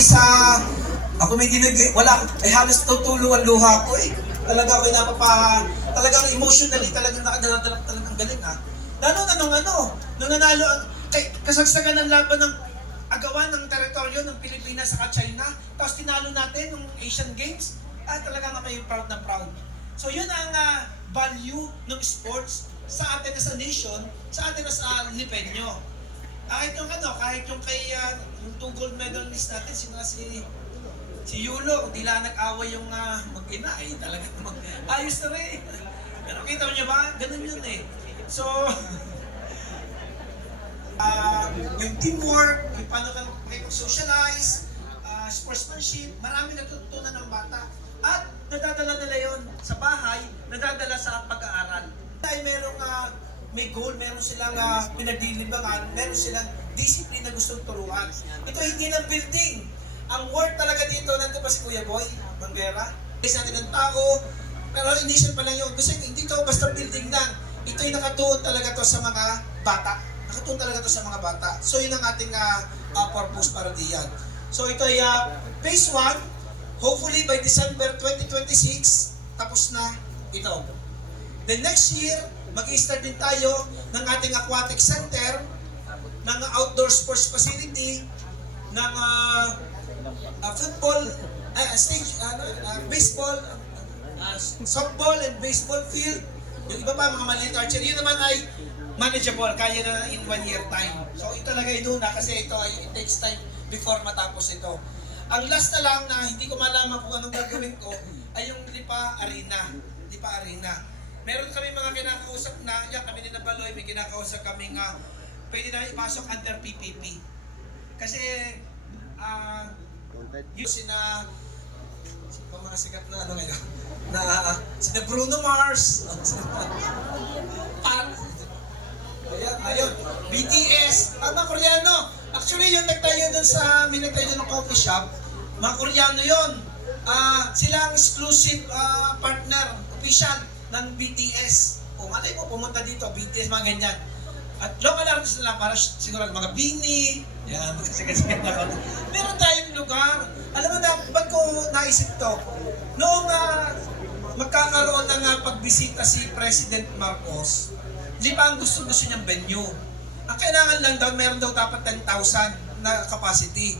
sa ako may wala ay halos tutulong ang luha ko eh. Talaga ako talagang emotionally talagang nakadala talagang galing ha. Lalo na nung nanalo kay kasagsagan ng laban ng agawan ng teritoryo ng Pilipinas sa China, tapos tinalo natin ng Asian Games, talagang kami proud na proud. So yun ang value ng sports sa atin as a nation, sa atin as a Lipenyo. Kahit yung kay yung 2 gold medalist natin, si Yulo, hindi lang nag-away yung mag-ina, talaga ayos na rin. Pero kita niyo ba? Ganun yun eh. So, yung teamwork, yung paano ka socialize, sportsmanship, marami natutunan ng bata. At nadadala nila yon sa bahay, nadadala sa pag-aaral. Dahil may goal, meron silang pinagdilibangan, meron silang discipline na gustong turuan. Ito hindi ng building. Ang word talaga dito, nandito pa si Kuya Boy, Bangbera. Isa natin ng tao, pero initial pa lang yun. Kasi hindi to basta building lang. Ito'y nakatuon talaga to sa mga bata. Nakatuon talaga to sa mga bata. So yun ang ating purpose para diyan. So ito ay phase 1. Hopefully by December 2026, tapos na ito. The next year, mag-i-start din tayo ng ating aquatic center, ng outdoor sports facility, ng football, baseball, softball and baseball field. Yung iba pa, mga maliit archery, yun naman ay manageable, kaya na in 1 year time. So ito talaga inuna kasi it takes time before matapos ito. Ang last na lang na hindi ko malaman kung anong gagawin ko ay yung Lipa Arena. Lipa Arena. Meron kami mga kinakausap na, kami ni Nabaloy, may kinakausap kami nga pwede na ipasok under PPP. Kasi, yung mga sikat na ngayon, sina Bruno Mars, ayun, BTS, mga Koreano. Actually, yung nagtayo doon may nagtayo doon ng coffee shop, mga Koreano yun. Sila ang exclusive partner, official ng BTS. Kung alay mo, pumunta dito, BTS, mga ganyan. At local artists nila, para siguro mga Bini, yan, sikat-sikat na. Meron tayong lugar. Alam mo na, ba't ko naisip to? Noong magkakaroon ng pagbisita si President Marcos, di ba ang gusto niyang venue? Ang kailangan lang daw, meron daw dapat 10,000 na capacity.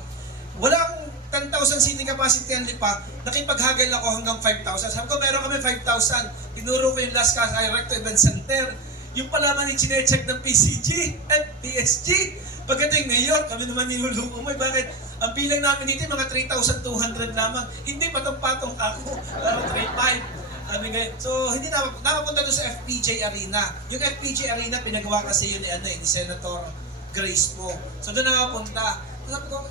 Walang 10,000 seating capacity ang Lipa, nakipaghagal ako hanggang 5,000. Sabi ko, meron kami 5,000. Tinuro ko yung Las Casas Recto Event Center. Yung pala man yung chinecheck ng PCG at PSG. Pagdating ngayon, kami naman nilulungo mo. Bakit? Ang bilang namin dito, mga 3,200 lamang. Hindi patong-patong ako. Pero 3,500. So, hindi napapunta doon sa FPJ Arena. Yung FPJ Arena, pinagawa kasi yun ni Senator Grace po. So, doon nakapunta. Sabi ko,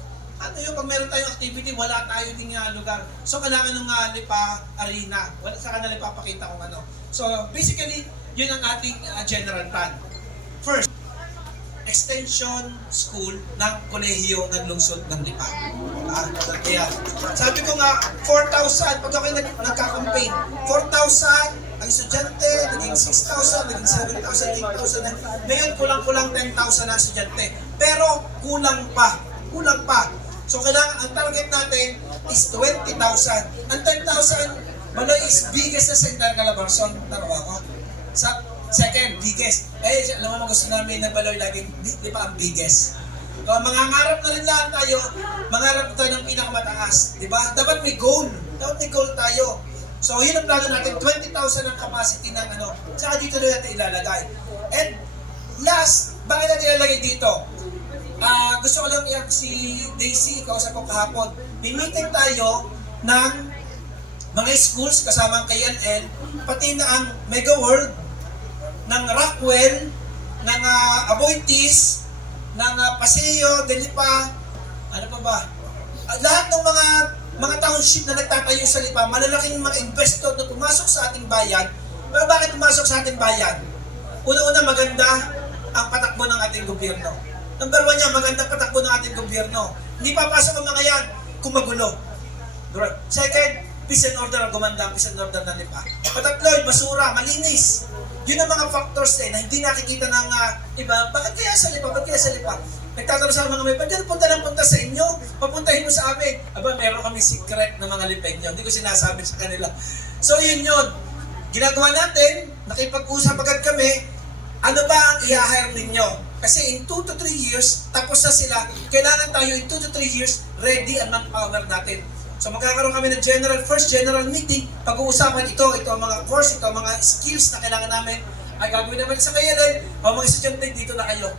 pag meron tayong activity, wala tayo ding lugar. So, kailangan ng Lipa Arena. Sa kanila ipapakita kung ano. So, basically, yun ang ating general plan. First, extension school ng kolehiyo ng lungsod ng Lipa. Kaya, sabi ko nga, 4,000, pag ako nagka-campaign, 4,000 ang estudyante, naging 6,000, naging 7,000, 8,000 na. Ngayon, kulang-kulang 10,000 ang estudyante. Pero, kulang pa. So, kailangan, ang target natin is 20,000. Ang 10,000, Maloy is biggest na sa entire Calabarzon. Tarawa ko. Sa second, biggest. Alam mo, gusto namin na Baloy laging, di pa ang biggest. So, mangangarap na rin lang tayo, mangarap tayo ng pinakamataas. Di ba? Dapat may goal. Tayo. So, yun ang plano natin. 20,000 ang capacity ng saka dito na natin ilalagay. And last, bakit natin ilalagay dito? Gusto ko lang si Daisy, kausap ko kahapon. May meeting tayo ng mga schools kasama ang KNL, pati na ang Mega World, ng Rockwell, ng Aboitiz, ng Paseo, Delipa, ano pa ba? Lahat ng mga township na nagtatayo sa Lipa, malalaking mga investor na pumasok sa ating bayan. Pero bakit pumasok sa ating bayan? Una-una, maganda ang patakbo ng ating gobyerno. Number 1 niya, magandang patakbo ng ating gobyerno. Hindi papasok ang mga yan kung magulo. Second, peace and order ang gumanda, peace and order ng Lipa. Patatlo, basura, malinis. Yun ang mga factors na hindi nakikita ng iba. Bakit kaya sa Lipa? nagtatanong sa mga may, ba't yan punta ng punta sa inyo? Papuntahin mo sa amin. Aba, meron kami secret na mga lipenyo. Hindi ko sinasabi sa kanila. So yun yun. Ginagawa natin, nakipag-usap agad kami, ano ba ang i-hire ninyo? Kasi in 2 to 3 years, tapos na sila. Kailangan tayo in 2 to 3 years, ready ang manpower natin. So magkakaroon kami ng first general meeting, pag-uusapan ito ang mga course, ito ang mga skills na kailangan namin. Ay gagawin naman sa kayanan, mga estudyante dito na kayo.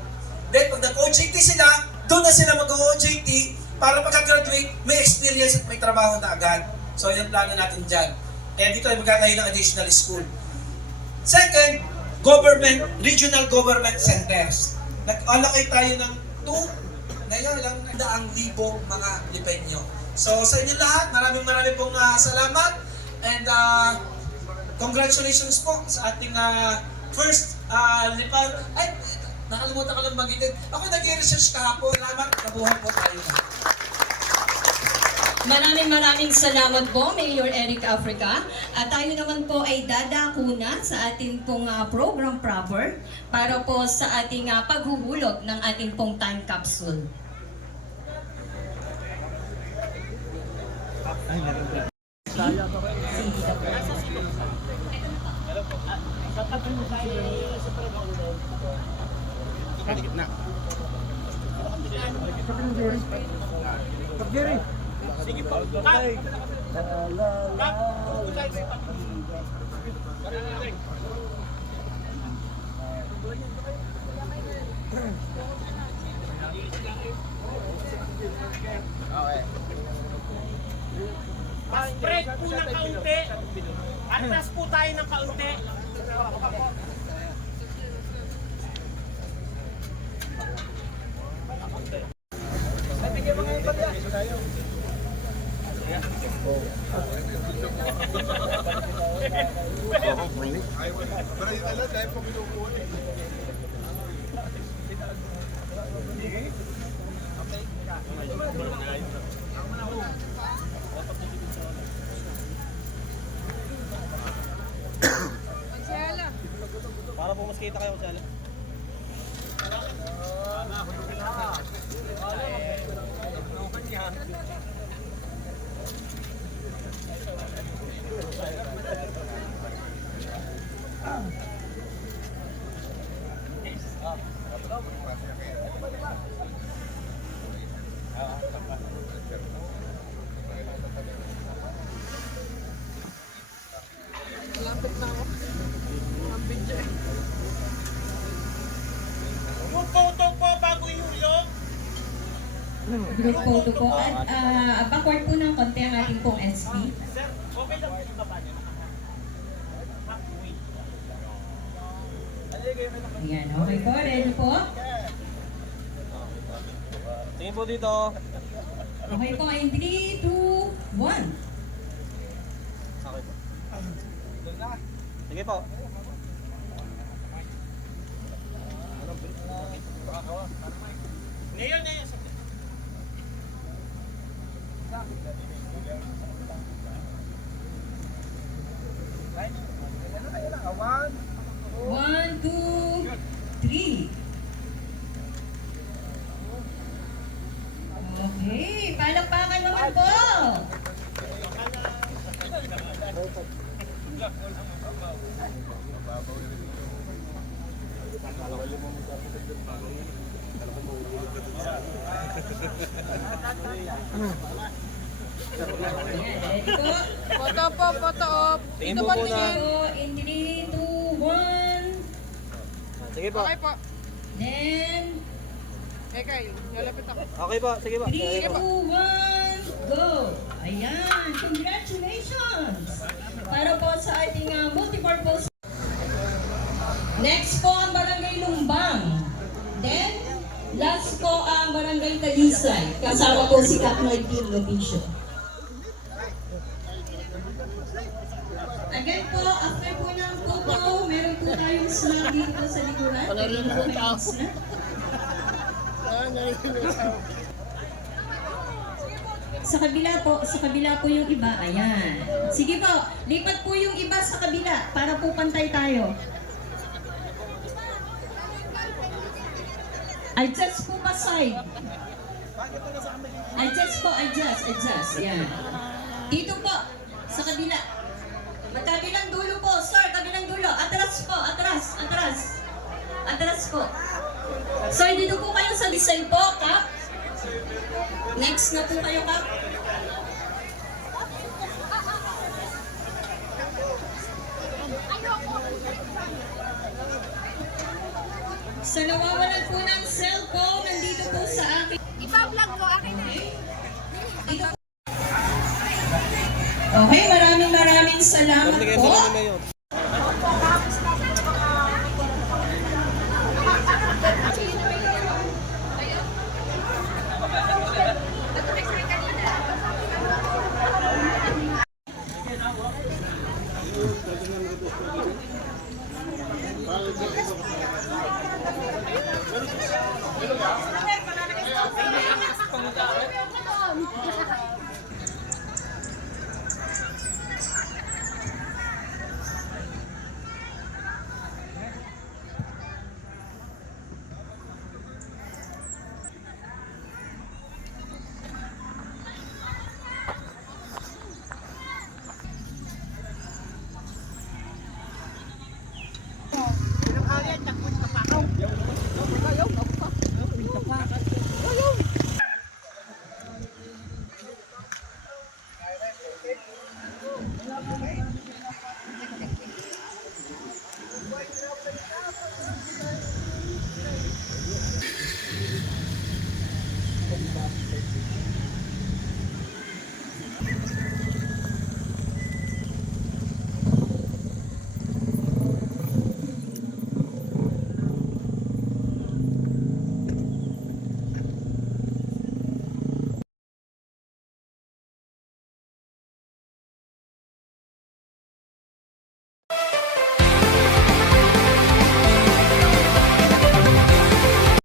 Then pag nag-OJT sila, doon na sila mag-OJT para pagka-graduate, may experience at may trabaho na agad. So yun plano natin dyan. Kaya dito ay magkakaroon ng additional school. Second, regional government centers. Nag-allocate tayo ng 2,000,000 mga lipenyo. So sa inyo lahat, maraming pong salamat and congratulations po sa ating first lipad. Ay, nakalimutan ko lang magitin. Ako nag-research kahapon. Salamat, nabuhay po tayo. Maraming salamat po, Mayor Eric Africa. At tayo naman po ay dadako na sa ating pong program proper para po sa ating paghuhulog ng ating pong time capsule. Sige po. Break po ng kaunti. Atras po tayo ng kaunti. Para po mas kita kayo sa ala. Yung photo po bago ihulog. Group photo po. At backward po ng konti ang ating pong SB. Sir, okay lang yung baba niya. Ayan, okay po. Ready po? Tingin po dito. Okay po. In 3, 2, 1. Sige po. Ngayon. One, two, three. Okay, palakpakan naman po. Ready po? Photo po, photo op. Tingin Dito po ba po tingin? So, in 3, 2, 1. Sige po. Okay po. Then, Ekay, nalapit ako. Okay po. Sige po. 3, 2, 1, go! Ayan, congratulations! Para po sa ating multipurpose. Next po ang Barangay Lumbang. Then, last po ang Barangay Talisay. Kasama po si Katnoy Team Lovisio. Again po, after po ng photo, meron po tayong slug dito sa likuran. Again po may slug. Sa kabila po yung iba. Ayan. Sige po, lipat po yung iba sa kabila para po pantay tayo. Adjust po pa side. Adjust po, adjust. Yan. Dito po, sa kabila. Magkabilang dulo po, sir, kabilang dulo. Atras po, atras. Atras po. Sir, dito po kayo sa design po, Kap. Next na po kayo, Kap. Sa nawawalan po ng cellphone, nandito po sa akin. Ipa-vlog ko, akin na. Dito po. Okay, maraming salamat po.